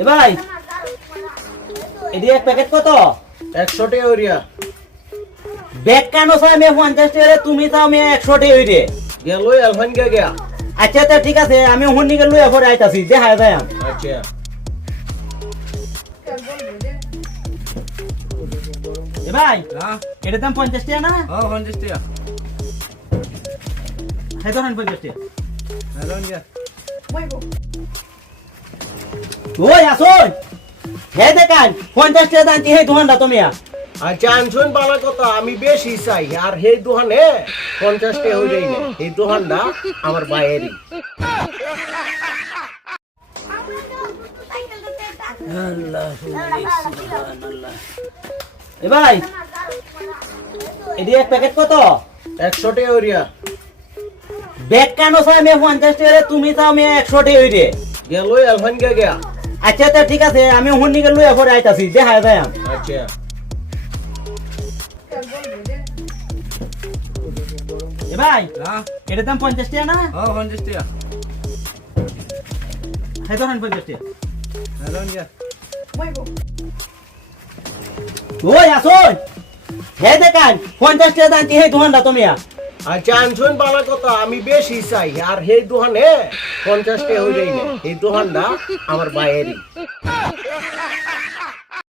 এ ভাই এদি এক প্যাকেট কত? 100 টাকা হইয়া ব্যাগ কেন চাই আমি 50 টাকা, তুমি চাও আমি 100 টাকা হইরে গেল এলফান গিয়া। আচ্ছা তা ঠিক আছে, আমি হুন্নি কে লইয়া পরে আইতাছি, যে হায় যায় আচ্ছা এ ভাই এটার দাম 50 টাকা না? 50 টাকা হ্যাঁ ধরেন 50 টাকা। হ্যালো নিয়া ওই আসুন, হে দেখান 50 টাকা দাম হে দোকানটা তুমি। আচ্ছা আনছুন বালা কথা, আমি বেশি চাই আর সেই দোকানে 50 টাকা হই যাই না, এই দোকানটা আমার বাইরেই। এ ভাই এদি এক প্যাকেট কত? 100 টাকা হইয়া ব্যাগ কেন চাই আমি 50 টাকা, তুমি চাও আমি 100 টাকা হইরে গেল এলফান গিয়া। আচ্ছা তা ঠিক আছে, আমি হুন্নি কে লইয়া পরে আইতাছি, যে হায় যায় আচ্ছা এ ভাই এটার দাম 50 টাকা না? 50 টাকা হ্যাঁ ধরেন 50 টাকা। হ্যালো নিয়া ওই আসুন, হে দেখান 50 টাকা দাম হে দোকানটা তুমি। আচ্ছা আনছুন বালা কথা, আমি বেশি চাই আর সেই দোকানে 50 টাকা হই যাই না, এই দোকানটা আমার বাইরেই।